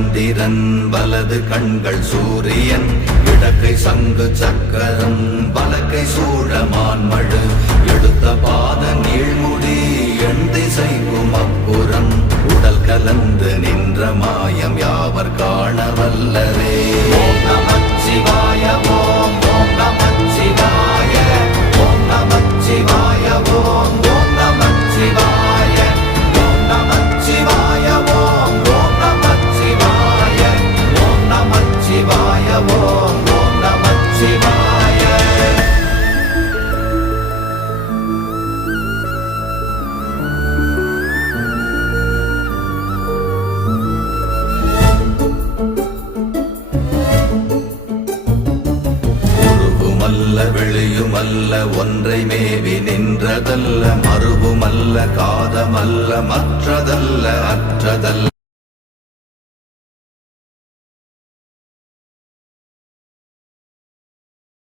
சந்திரன் வலது கண்கள் சூரியன் இடக்கை சங்கு சக்கரம் வலக்கை சூழமான்மழு எடுத்த பாத நீழ்முடி எண் திசைக்கும் அப்புறம் உடல் கலந்து நின்ற மாயம் யாவர் காண வல்லரே. ஓம் நமச்சிவாய ஓம் ஓம் நமச்சிவாய ஓம் நமச்சிவாய ஓம் ஓம் நமச்சிவாய ஓம் நமச்சிவாய ஓம் ஓம் நமச்சிவாய ஓம் நமச்சிவாய ஓம் ஓம் நமச்சிவாய. வெளியுமல்ல ஒன்றை மேவி நின்றதல்ல மறுவுமல்ல காதமல்ல மற்றதல்ல அற்றதல்ல